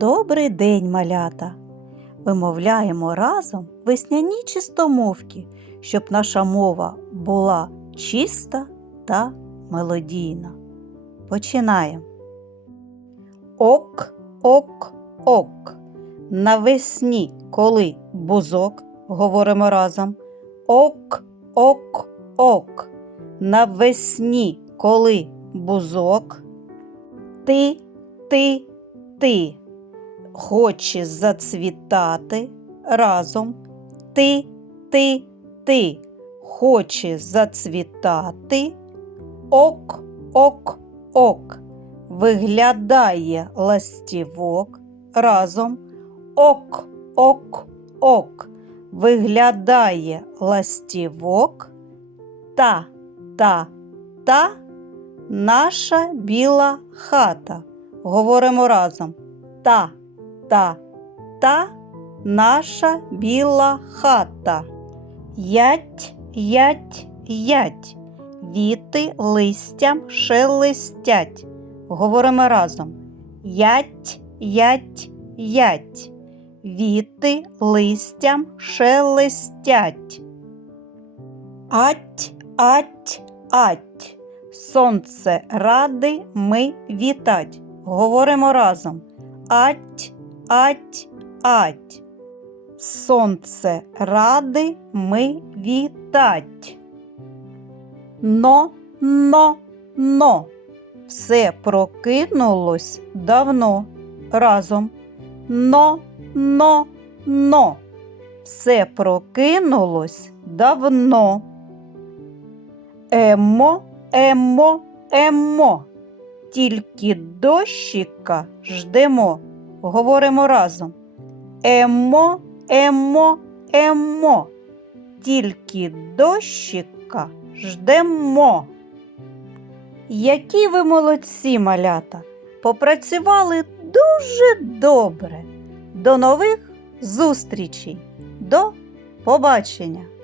Добрий день, малята! Вимовляємо разом весняні чистомовки, щоб наша мова була чиста та мелодійна. Починаємо. Ок, ок, ок. Навесні, коли бузок, говоримо разом. Ок, ок, ок. Навесні, коли бузок. Ти, ти, ти. Хоче зацвітати разом. Ти, ти, ти. Хоче зацвітати. Ок, ок, ок. Виглядає ластівок разом. Ок, ок, ок. Виглядає ластівок. Та, та, та. Наша біла хата. Говоримо разом. Та, та, та. Наша біла хата. Ять, ять, ять. Віти листям шелестять. Говоримо разом. Ять, ять, ять. Віти листям шелестять. Ать, ать, ать. Сонце ради ми вітать. Говоримо разом. Ать, ать, ать. Сонце ради ми вітать. Но, но, но. Все прокинулось давно разом. Но, но, но. Все прокинулось давно. Емо, емо, емо. Тільки дощика ждемо. Говоримо разом. Емо, емо, емо. Тільки дощика ждемо. Які ви молодці, малята! Попрацювали дуже добре. До нових зустрічей. До побачення!